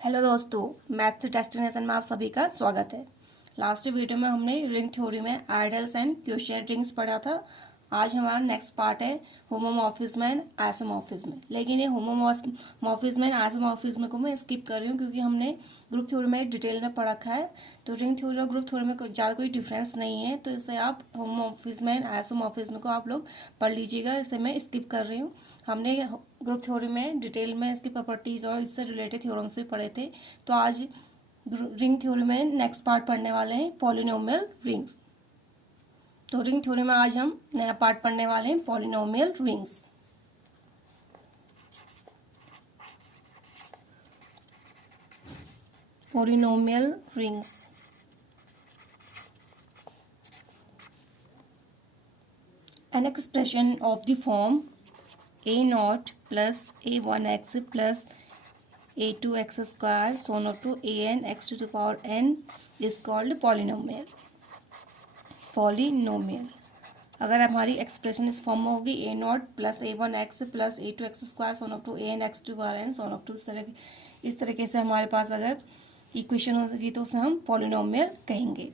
Hello दोस्तों, maths destination में आप सभी का स्वागत है। लास्ट वीडियो में हमने रिंग थ्योरी में आइडल्स एंड क्वोशिएंट रिंग्स पढ़ा था। आज हमारा नेक्स्ट पार्ट है होमोमॉर्फिज्म एंड आइसोमॉर्फिज्म। लेकिन ये होमोमॉर्फिज्म एंड आइसोमॉर्फिज्म को मैं स्किप कर रही हूँ क्योंकि हमने ग्रुप थ्योरी में डिटेल में पढ़ रखा है। तो रिंग थ्योरी और ग्रुप थ्योरी में ज़्यादा कोई डिफरेंस नहीं है, तो इसे आप होमोमॉर्फिज्म एंड आइसोमॉर्फिज्म को आप लोग पढ़ लीजिएगा। इसे मैं स्किप कर रही हूँ। हमने ग्रुप थ्योरी में डिटेल में इसकी प्रॉपर्टीज और इससे रिलेटेड थ्योरम्स भी पढ़े थे। तो आज रिंग थ्योरी में नेक्स्ट पार्ट पढ़ने वाले हैं पॉलिनोमियल रिंग्स। तो रिंग थ्योरी में आज हम नया पार्ट पढ़ने वाले हैं polynomial rings. Polynomial rings an expression of the form a0 plus a1x plus a2x square so on up to an x to the power n is called polynomial. अगर हमारी expression इस फॉर्म में होगी a naught plus a one x plus a two x square so on up to a n x to power n so on up to इस तरीके से हमारे पास अगर इक्वेशन होगी तो उसे हम पॉलिनोमियल कहेंगे,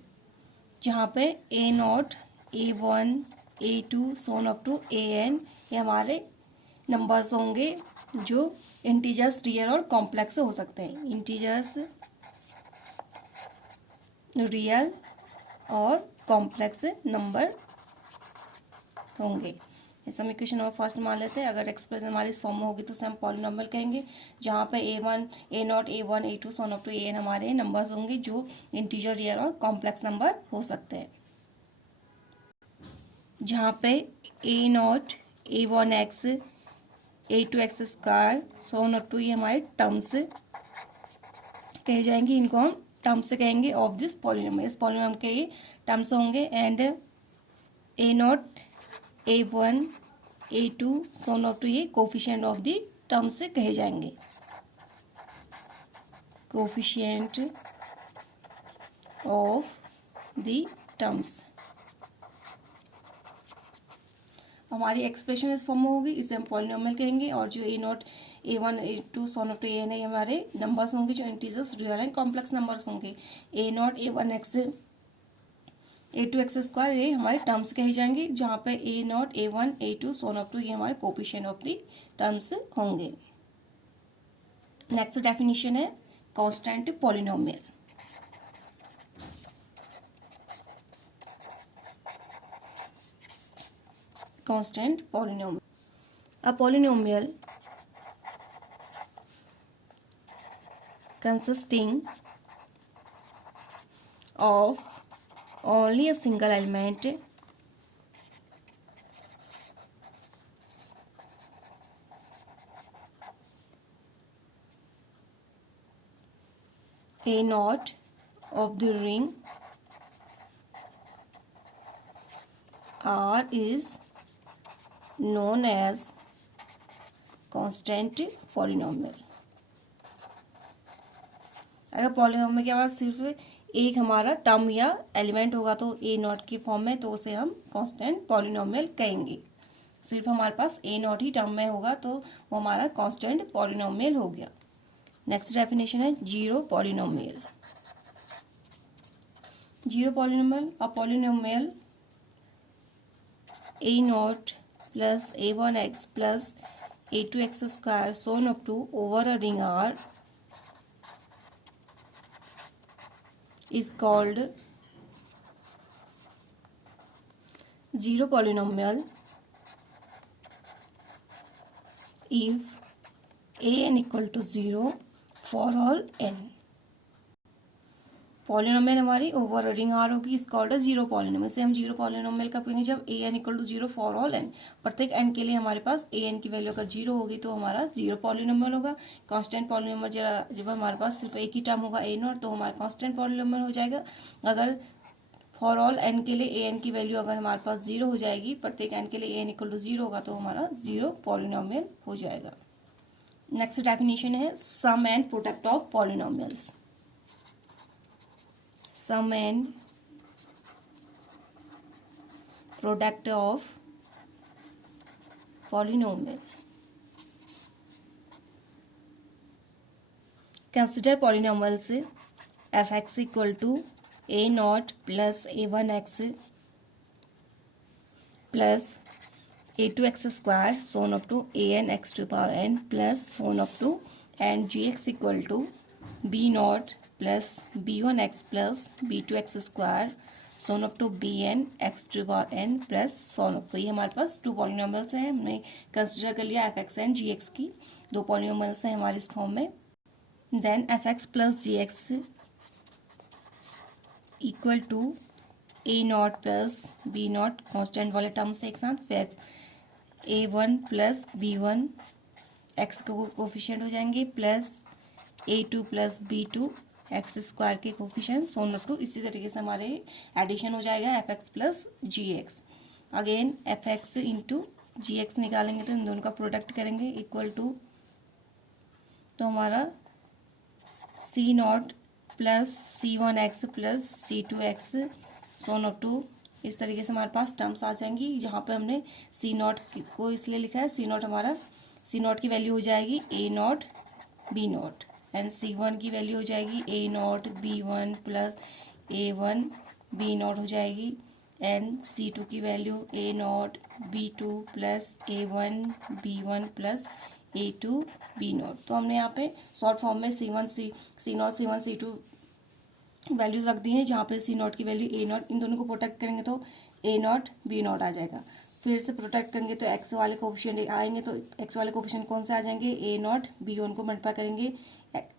जहाँ पे a naught a one a two so on up to a n ये हमारे नंबर्स होंगे जो इंटीजर्स, रियल और कॉम्प्लेक्स हो सकते हैं। इंटीजर्स, रियल और कॉम्प्लेक्स नंबर होंगे। इस हम इक्वेशन नंबर फर्स्ट मान लेते हैं। अगर एक्सप्रेशन हमारी इस फॉर्म में होगी तो उसे हम पॉलिनोमियल कहेंगे, जहाँ पे a one a naught a one a two so on up to a n हमारे नंबर्स होंगे जो इंटीजर, रियल और कॉम्प्लेक्स नंबर हो सकते हैं। जहाँ पे a naught a one x a two x square so on up to ये हमारे टर्म्स कहे जाएंगे, इनको हम टर्म्स से कहेंगे ऑफ दिस पॉलिनोमियल। इस पॉलिनोमियल के ये टर्म्स होंगे and a naught a one a two so on up to ये कोफिशिएंट ऑफ द टर्म्स से कहे जाएंगे। कोफिशिएंट ऑफ द टर्म्स हमारी एक्सप्रेशन इस फॉर्म में होगी, इसे हम पॉलिनोमियल कहेंगे। और जो a naught a one a two so on up to a n है हमारे नंबर्स होंगे जो integers, real and complex numbers होंगे। ए naught a one x a two x square ये हमारे टर्म्स कहे जाएंगे, जहाँ पे a naught a one a two so on up to ये हमारे कोफिशिएंट ऑफ द टर्म्स होंगे। नेक्स्ट डेफिनेशन है constant polynomial. Constant polynomial. A polynomial consisting of only a single element a naught of the ring R is known as constant polynomial. अगर polynomial के बाद सिर्फ एक हमारा टर्म या element होगा तो ए नॉट की फॉर्म में, तो उसे हम कांस्टेंट पॉलिनोमियल कहेंगे। सिर्फ हमारे पास ए नॉट ही टर्म में होगा तो वो हमारा कांस्टेंट पॉलिनोमियल हो गया। नेक्स्ट डेफिनेशन है zero polynomial. Zero polynomial, a polynomial A not plus a1x plus a2x square so on up to over a ring R is called zero polynomial if an equal to 0 for all n। Polynomial हमारी over ring are होगी, इस called zero polynomial. से हम zero polynomial कब कहेंगे, जब a n equal to zero for all n. प्रत्येक n के लिए हमारे पास ए एन की वैल्यू अगर जीरो होगी तो हमारा जीरो पॉलिनोमियल होगा। कांस्टेंट पॉलिनोमियल जब हमारे पास सिर्फ एक ही टर्म होगा ए नॉट तो हमारा कांस्टेंट पॉलिनोमियल हो जाएगा। अगर फॉर ऑल एन के लिए ए एन की वैल्यू अगर हमारे पास जीरो हो जाएगी, प्रत्येक एन के लिए ए एन इक्वल टू जीरो होगा तो हमारा जीरो पॉलिनोमियल हो जाएगा। नेक्स्ट डेफिनेशन है sum and product of polynomials. Sum and product of polynomial consider polynomials f x equal to a naught plus a one x plus a two x square so on up to a n x to power n plus so on up to and g x equal to b naught plus b one x plus b two x square so on up to b n x to power n plus so on up. तो ये हमारे पास to polynomials हैं, हमने consider कर लिया f x and g x की, दो polynomials हैं हमारे इस फॉर्म में। Then f x plus g x equal to a naught plus b naught constant वाले टर्म्स एक साथ, फिर x a one plus b one x के कोफिशिएंट हो जाएंगे plus a two plus b two x square के coefficient so on up to. इसी तरीके से हमारे एडिशन हो जाएगा f x plus g x. Again f x into g x निकालेंगे तो इन दोनों का प्रोडक्ट करेंगे इक्वल टू, तो हमारा c naught plus c one x plus c two x so on up to. इस तरीके से हमारे पास टर्म्स आ जाएंगी, जहाँ पे हमने सी नॉट को इसलिए लिखा है, सी नॉट हमारा सी नॉट की वैल्यू हो जाएगी a naught b naught and c one की वैल्यू हो जाएगी a naught b one plus a one b naught हो जाएगी एंड सी टू की value a naught b two plus a one b one plus a two b naught. तो हमने यहाँ पे शॉर्ट फॉर्म में c one c naught c one c two values रख दी हैं, जहाँ पे सी नॉट की वैल्यू ए नॉट, इन दोनों को प्रोटेक्ट करेंगे तो ए नॉट बी नॉट आ जाएगा। फिर से प्रोटेक्ट करेंगे तो एक्स वाले कोफिशिएंट आएंगे, तो एक्स वाले कोफिशिएंट कौन से आ जाएंगे, ए नॉट बी वन को मल्टीप्लाई करेंगे,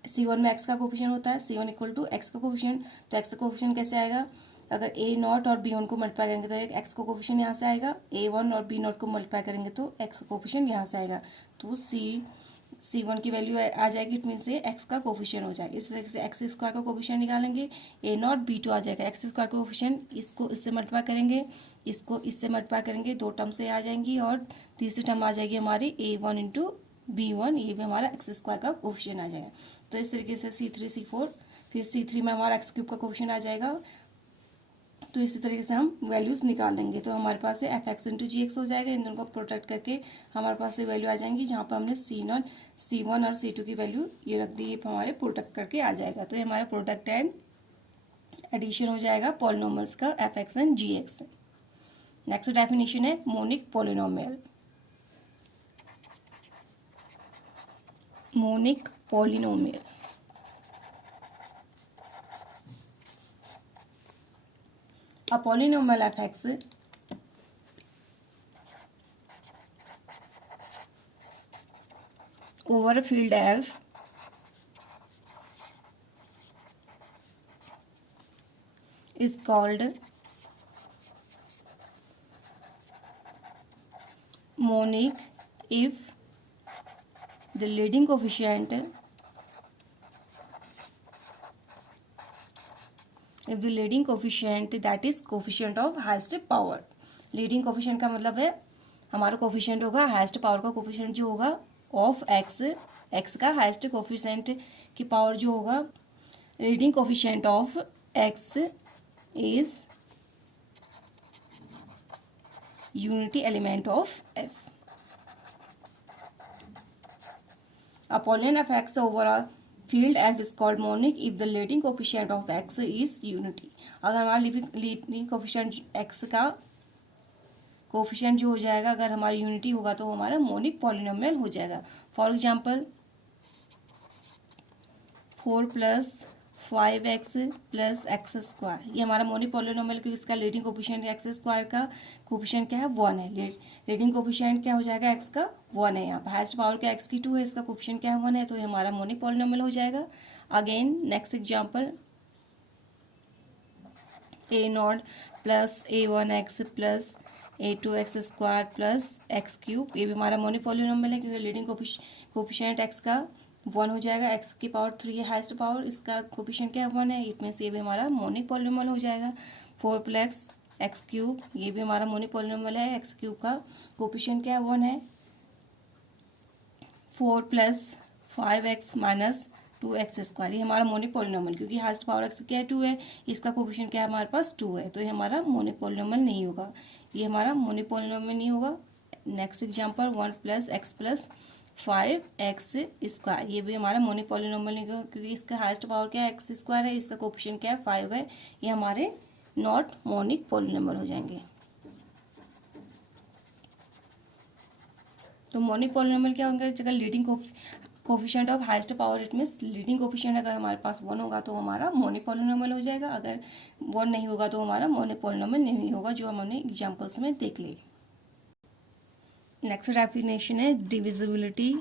सी वन में एक्स का कोफिशिएंट होता है, सी वन इक्वल टू एक्स का कोफिशिएंट, तो एक्स का कोफिशिएंट कैसे आएगा, अगर ए नॉट और बी वन को मल्टीप्लाई करेंगे तो एक एक्स का कोफिशिएंट यहाँ से आएगा, ए वन और बी नॉट को मल्टीप्लाई करेंगे तो एक्स का कोफिशिएंट यहाँ से आएगा, तो सी वन की वैल्यू आ जाएगी, इट मीन से एक्स का कोफिशिएंट हो जाएगा। इस तरीके से एक्स स्क्वायर का कोफिशिएंट निकालेंगे, ए नॉट बी टू आ जाएगा, एक्स स्क्वायर का कोफिशिएंट, इसको इससे मल्टीप्लाई करेंगे, इसको इससे मल्टीप्लाई करेंगे, दो टर्म से आ जाएंगी और तीसरी टर्म आ जाएगी हमारी ए वन इंटू बी वन, ये भी हमारा एक्स स्क्वायर का कोफिशिएंट आ जाएगा। तो इस तरीके से सी थ्री सी फोर, फिर सी थ्री में हमारा एक्स क्यूब का कोफिशिएंट आ जाएगा। तो इसी तरीके से हम वैल्यूज निकाल लेंगे, तो हमारे पास से F x into g x हो जाएगा, इन दोनों को प्रोटेक्ट करके हमारे पास से वैल्यू आ जाएंगी, जहाँ पर हमने सी नॉट सी वन और सी टू की वैल्यू ये रख दी, ये हमारे प्रोटेक्ट करके आ जाएगा। तो ये हमारा प्रोडक्ट एंड एडिशन हो जाएगा पॉलिनोमियल्स का f x and g x. Next definition है monic polynomial. Monic polynomial a polynomial f x over a field f is called monic if the leading coefficient that is coefficient of highest power। Leading coefficient का मतलब है हमारा coefficient होगा highest power का coefficient जो होगा of x, x का highest coefficient की पावर जो होगा, leading coefficient of x is unity element of F. A Polynomial of x over a field f is called monic if the leading coefficient of x is unity। अगर हमारा leading coefficient x का coefficient जो हो जाएगा अगर हमारा unity होगा तो हमारा मोनिक पॉलिनोमियल हो जाएगा। For example 4 plus 5x plus x square, ये हमारा मोनिक पॉलिनोमियल क्योंकि इसका लीडिंग कोफिशिएंट एक्स स्क्वायर का कोफिशिएंट क्या है 1 है, लीडिंग कोफिशिएंट क्या हो जाएगा x का 1 है, यहाँ पर हाईएस्ट पावर का x की 2 है, इसका कोफिशिएंट क्या है 1 है, तो ये हमारा मोनिक पॉलिनोमियल हो जाएगा। Again next example a naught plus a one x plus a two x square plus x cube, ये भी हमारा मोनिक पॉलिनोमियल है क्योंकि लीडिंग कोफिशिएंट x का 1 हो जाएगा, x की पावर 3 है हाईएस्ट पावर, इसका कोफिशिएंट क्या है 1 है, इट मींस ये भी हमारा मोनिक पॉलिनोमियल हो जाएगा। 4 प्लस एक्स क्यूब, ये भी हमारा मोनिक पॉलिनोमियल है, एक्स क्यूब का कोफिशिएंट क्या है 1 है। 4 plus 5x minus 2x square, ये हमारा मोनिक पॉलिनोमियल क्योंकि हाईएस्ट पावर x क्या है 2 है, इसका कोफिशिएंट क्या है हमारे पास 2 है, तो ये हमारा मोनिक पॉलिनोमियल नहीं होगा, ये हमारा मोनिक पॉलिनोमियल नहीं होगा। Next example 1 plus x plus 5x²। ये भी हमारा मोनिक पॉलिनोमियल नहीं होगा क्योंकि इसका हाईएस्ट पावर क्या है, x² है, इसका कोफिशिएंट क्या है, 5 है। ये हमारे नॉट मोनिक पॉलिनोमियल हो जाएंगे। तो मोनिक पॉलिनोमियल क्या होंगे, जगह leading coefficient of highest power, it means leading coefficient अगर हमारे पास 1 होगा तो हमारा मोनिक पॉलिनोमियल हो जाएगा, अगर 1 नहीं होगा तो हमारा मोनिक पॉलिनोमियल नहीं होगा, जो हमने एग्जांपल्स में देख ली। Next definition is divisibility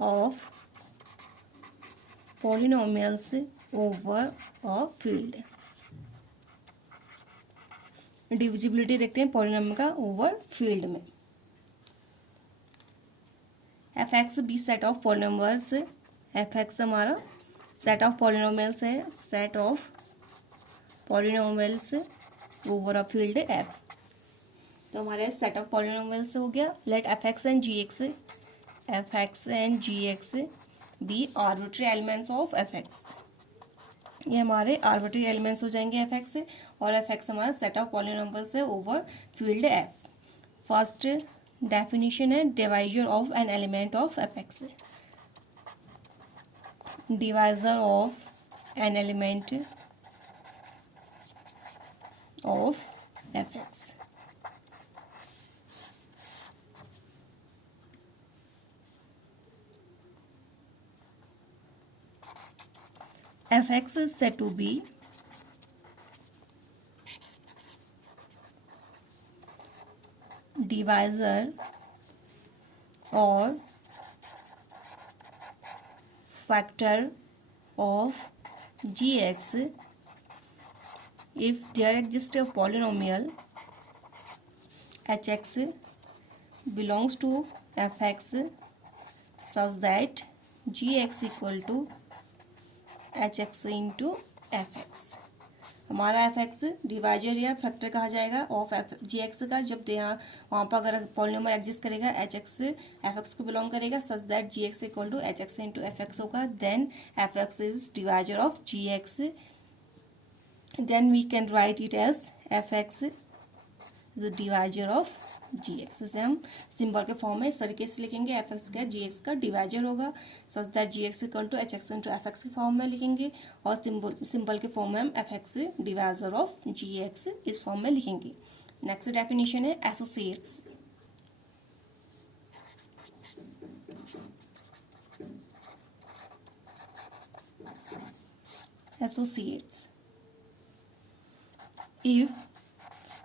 of polynomials over a field. Divisibility देखते हैं पॉलिनोमियल का ओवर फील्ड में। F x be set of polynomials, f x हमारा सेट ऑफ पॉलिनोमियल्स है, set of polynomials over a field f. तो हमारे set of polynomials हो गया। Let f x and g x be arbitrary elements of f x. ये हमारे arbitrary elements हो जाएंगे एफ एक्स से, और एफ एक्स हमारा सेट ऑफ पॉलिनोमियल्स है over field f. First definition है divisor of an element of f x. Divisor of an element of f x. fx is said to be divisor or factor of gx if there exists a polynomial hx belongs to fx such that gx equal to H x into f x. हमारा f x divisor या factor कहा जाएगा of F G x का, जब यहाँ वहाँ पर अगर पॉलिनोमियल एग्जिस्ट करेगा एच एक्स एफ एक्स को बिलोंग करेगा such that g x equal to h x into f x होगा, then f x is divisor of g x, then we can write it as f x is divisor of g x. इसे हम symbol के form में इस तरीके से लिखेंगे, F x का जी एक्स का डिवाइजर होगा such that g x equal to h x into f x के फॉर्म में लिखेंगे, और सिंबल के फॉर्म में हम f x divisor of g x इस फॉर्म में लिखेंगे। Next definition is associates. Associates if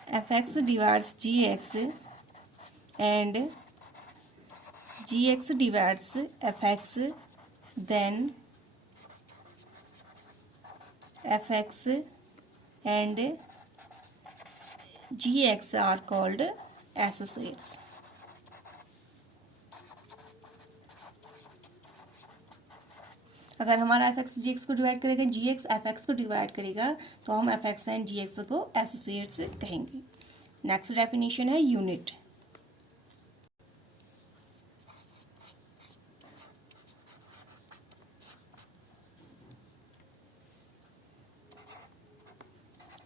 f x divides gx and gx divides fx, then fx and gx are called associates. अगर हमारा एफ एक्स जी एक्स को divide करेगा, g x f x को divide करेगा, तो हम f x and g x को associates कहेंगे। Next definition is unit.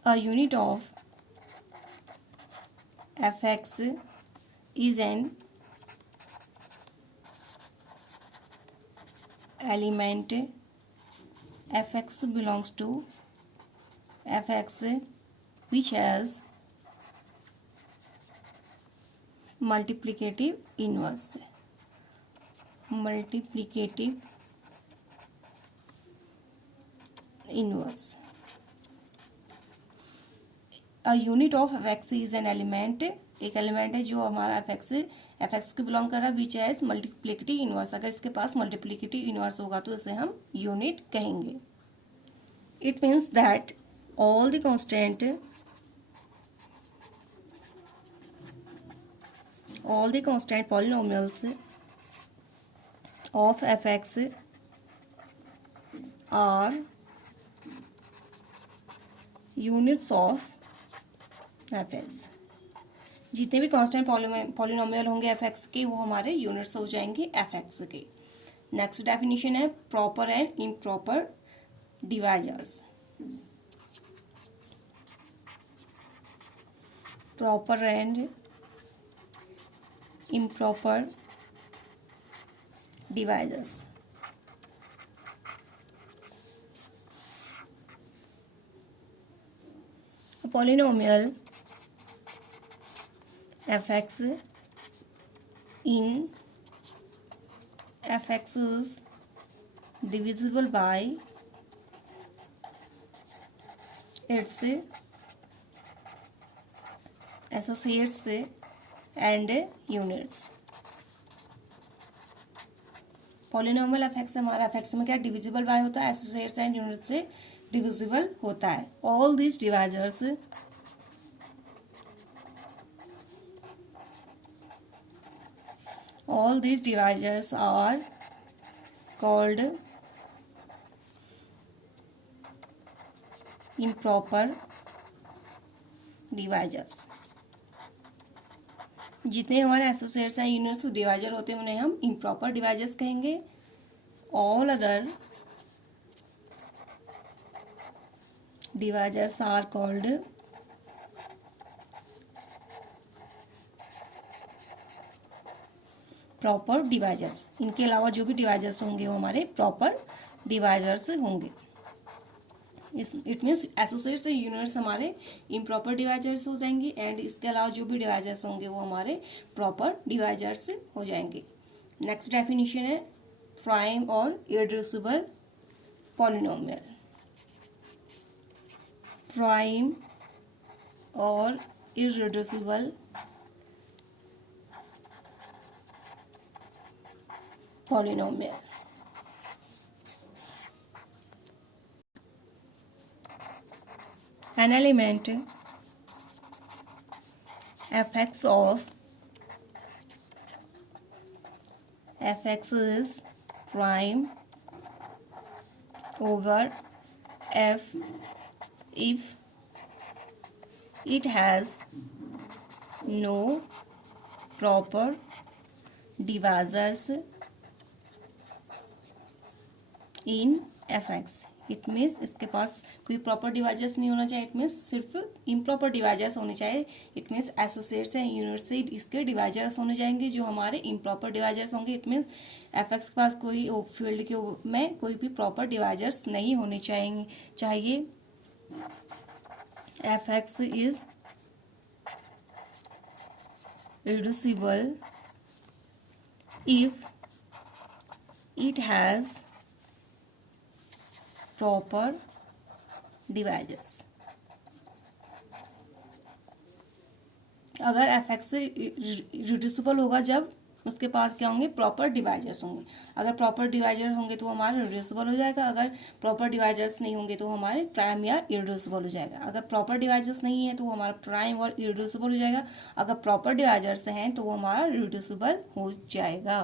A unit of fx is an element fx belongs to fx which has multiplicative inverse. A unit of fx is an element, एक element है जो हमारा f x को belong कर रहा है, which has multiplicative inverse. अगर इसके पास मल्टीप्लिकेटिव इनवर्स होगा तो इसे हम यूनिट कहेंगे। It means that all the constant polynomials of f x are units of f x. जितने भी कांस्टेंट पॉलिनोमियल होंगे एफ एक्स के, वो हमारे यूनिट्स हो जाएंगे एफ एक्स के। Next definition is proper and improper divisors. proper and improper divisors. A polynomial fx in fx is divisible by its associates and units. Polynomial f x हमारा f x में क्या divisible by होता है, associates and unit से divisible होता है. All these divisors are called improper divisors. जितने हमारे एसोसिएट्स हैं यूनिट्स डिवाइजर होते हैं उन्हें हम इम्प्रॉपर डिवाइजर्स कहेंगे. All other divisors are called proper divisors. इनके अलावा जो भी डिवाइजर्स होंगे वो हमारे प्रॉपर डिवाइजर्स होंगे. इट मीन्स एसोसिएट्स से यूनिट्स हमारे इम्प्रॉपर डिवाइजर्स हो जाएंगे एंड इसके अलावा जो भी डिवाइजर्स होंगे वो हमारे प्रॉपर डिवाइजर्स हो जाएंगे. नेक्स्ट डेफिनेशन है प्राइम और इररेड्यूसिबल पॉलिनोमियल. प्राइम और इररेड्यूसिबल polynomial. An element fx of fx is prime over f if it has no proper divisors in fx. It means इसके पास कोई प्रॉपर डिवाइजर्स नहीं होना चाहिए. इट मीन्स सिर्फ इम्प्रॉपर डिवाइजर्स होने चाहिए. इट मीन्स एसोसिएट्स हैं यूनिट से इसके डिवाइजर्स होने जाएंगे जो हमारे इम्प्रॉपर डिवाइजर्स होंगे. इट मीन्स एफएक्स के पास कोई फील्ड के में कोई भी प्रॉपर डिवाइजर्स नहीं होने चाहिए. FX is reducible if it has proper divisors. अगर एफएक्स रिड्यूसिबल होगा जब उसके पास क्या होंगे प्रॉपर डिवाइजर्स होंगे. अगर प्रॉपर डिवाइजर होंगे तो हमारा रिड्यूसिबल हो जाएगा. अगर प्रॉपर डिवाइजर्स नहीं होंगे तो हमारे प्राइम या इररेड्यूसिबल हो जाएगा. अगर प्रॉपर डिवाइजर्स नहीं है तो हमारा प्राइम और इररेड्यूसिबल हो जाएगा. अगर प्रॉपर डिवाइजर्स हैं तो वो हमारा रिड्यूसिबल हो जाएगा.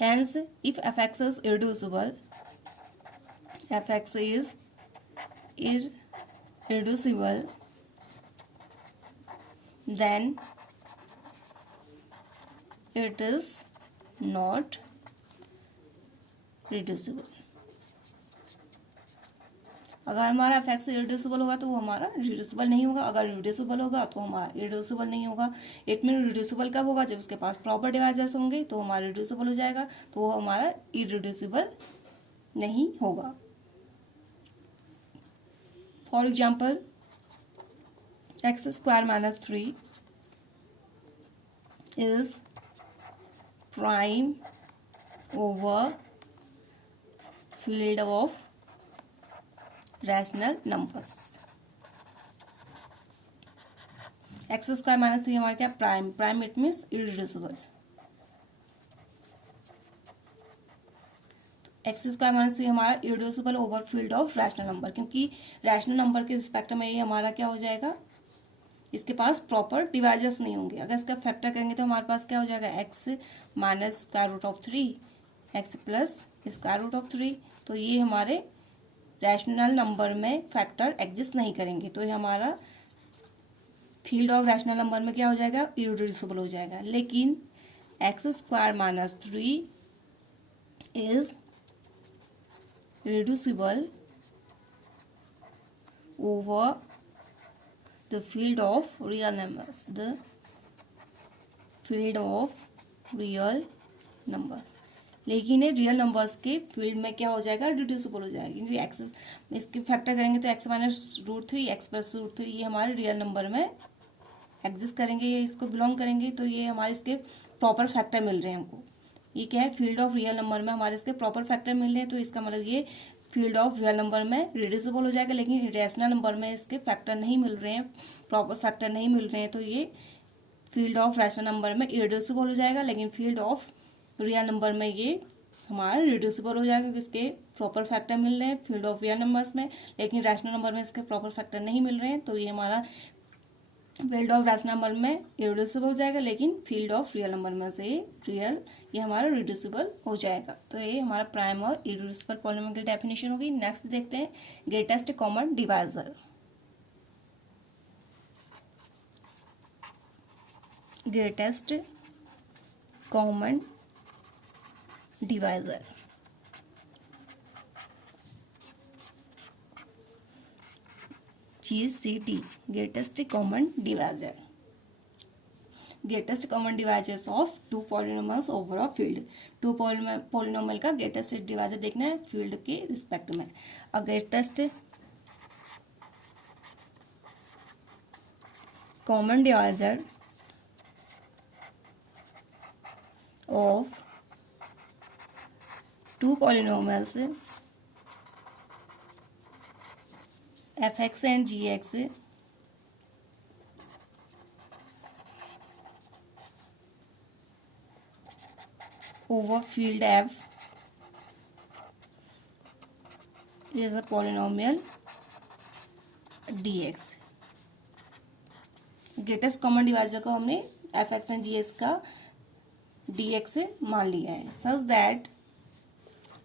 Hence if f x is irreducible, fx is irreducible, then it is not reducible. अगर हमारा fx इररेड्यूसिबल होगा तो वो हमारा रिड्यूसिबल नहीं होगा. अगर रिड्यूसिबल होगा तो हमारा इररेड्यूसिबल नहीं होगा. इट मीन रिड्यूसिबल कब होगा जब उसके पास प्रॉपर डिवाइजर्स होंगे तो हमारा रिड्यूसिबल हो जाएगा. तो वो हमारा इररेड्यूसिबल नहीं होगा. For example, x square minus 3 is prime over field of rational numbers. x square minus 3 हमारा क्या prime it means irreducible. X square minus three हमारा irreducible over field of rational number, क्योंकि रैशनल नंबर के respect में ये हमारा क्या हो जाएगा, इसके पास प्रॉपर डिवाइजर्स नहीं होंगे. अगर इसका फैक्टर करेंगे तो हमारे पास क्या हो जाएगा, x minus square root of 3 x plus square root of 3. तो ये हमारे रैशनल नंबर में फैक्टर एग्जिस्ट नहीं करेंगे. तो ये हमारा फील्ड ऑफ रैशनल नंबर में क्या हो जाएगा, इररेड्यूसिबल हो जाएगा. लेकिन x square minus 3 is reducible over the field of real numbers, the field of real numbers. लेकिन ये रियल नंबर्स के फील्ड में क्या हो जाएगा, रिड्यूसिबल हो जाएगा, क्योंकि एक्स इसके फैक्टर करेंगे तो x minus root three, x plus root three, ये हमारे रियल नंबर में एग्जिस्ट करेंगे, ये इसको बिलोंग करेंगे, तो ये हमारे इसके प्रॉपर फैक्टर मिल रहे हैं हमको। ये क्या है, फील्ड ऑफ रियल नंबर में हमारे इसके प्रॉपर फैक्टर मिल रहे हैं, तो इसका मतलब ये फील्ड ऑफ रियल नंबर में रिड्यूसिबल हो जाएगा। लेकिन इरेशनल नंबर में इसके फैक्टर नहीं मिल रहे हैं, प्रॉपर फैक्टर नहीं मिल रहे हैं, तो ये फील्ड ऑफ रैशनल नंबर में इरिड्यूसिबल हो जाएगा। लेकिन फील्ड ऑफ रियल नंबर में ये हमारा रिड्यूसिबल हो जाएगा, क्योंकि इसके प्रॉपर फैक्टर मिल रहे हैं फील्ड ऑफ रियल नंबर्स में, लेकिन रैशनल नंबर में इसके प्रॉपर फैक्टर नहीं मिल रहे हैं, तो ये हमारा फील्ड ऑफ रैशनल नंबर में इरिड्यूसिबल हो जाएगा। लेकिन फील्ड ऑफ रियल नंबर में से ये हमारा रिड्यूसिबल हो जाएगा। तो ये हमारा प्राइम और इरिड्यूसिबल पॉलिनोमियल की डेफिनेशन होगी। नेक्स्ट देखते हैं greatest common divisor. Greatest common divisor, GCD, greatest common divisor. Greatest common divisors of two polynomials over a field. Two polynomial का ग्रेटेस्ट डिवाइजर देखना है फील्ड के रिस्पेक्ट में। A greatest common divisor of two polynomials fx and gx over field f is a polynomial dx। Greatest common divisor को हमने fx and gx का dx मान लिया है, सच दैट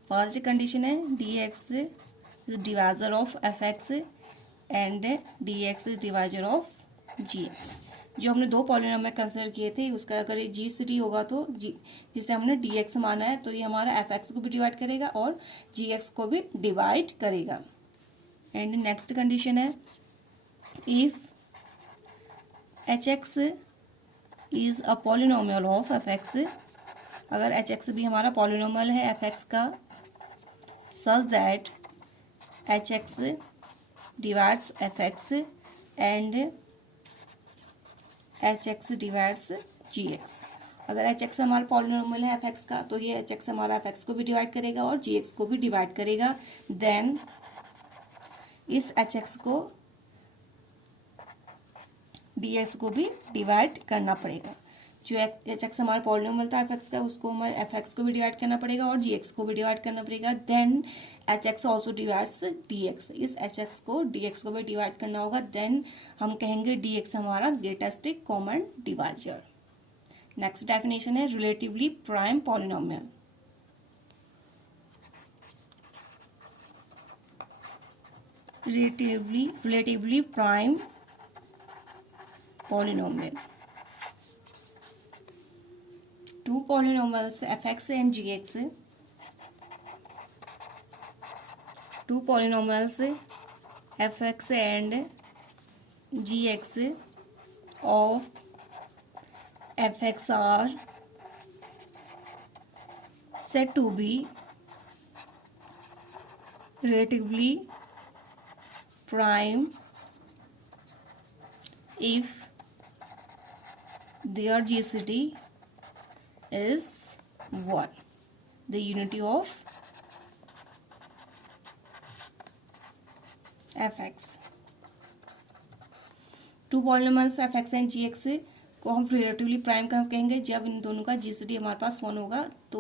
फर्स्ट कंडीशन है dx is divisor of fx and dx is divisor of gx। जो हमने दो पॉलिनोमियल कंसिडर किए थे उसका अगर ये GCD होगा तो जिसे हमने dx माना है तो ये हमारा fx को भी डिवाइड करेगा और gx को भी डिवाइड करेगा। एंड नेक्स्ट कंडीशन है if hx is a polynomial of fx, अगर hx भी हमारा पॉलिनोमियल है fx का, such that hx divides fx and hx divides gx। अगर hx हमारा पॉलिनोमियल है fx का तो ये hx हमारा fx को भी डिवाइड करेगा और gx को भी डिवाइड करेगा। देन इस hx को dx को भी डिवाइड करना पड़ेगा। जो hx हमारा पॉलिनोमियल था fx का उसको हमारे fx को भी डिवाइड करना पड़ेगा और gx को भी डिवाइड करना पड़ेगा। Then hx also divides dx, इस hx को dx को भी डिवाइड करना होगा। देन हम कहेंगे dx हमारा greatest common divisor. Next definition है relatively prime polynomial. Relatively prime polynomial, two polynomials fx and gx, two polynomials fx and gx of fx are said to be relatively prime if their GCD is 1, the unity of fx। Two polynomials fx and gx को हम relatively prime का कहेंगे जब इन दोनों का GCD हमारे पास 1 होगा तो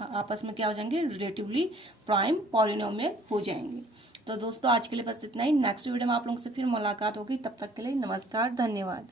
आपस में क्या हो जाएंगे, रिलेटिवली प्राइम पॉलिनोमियल हो जाएंगे। तो दोस्तों आज के लिए बस इतना ही। नेक्स्ट वीडियो में आप लोगों से फिर मुलाकात होगी, तब तक के लिए नमस्कार, धन्यवाद।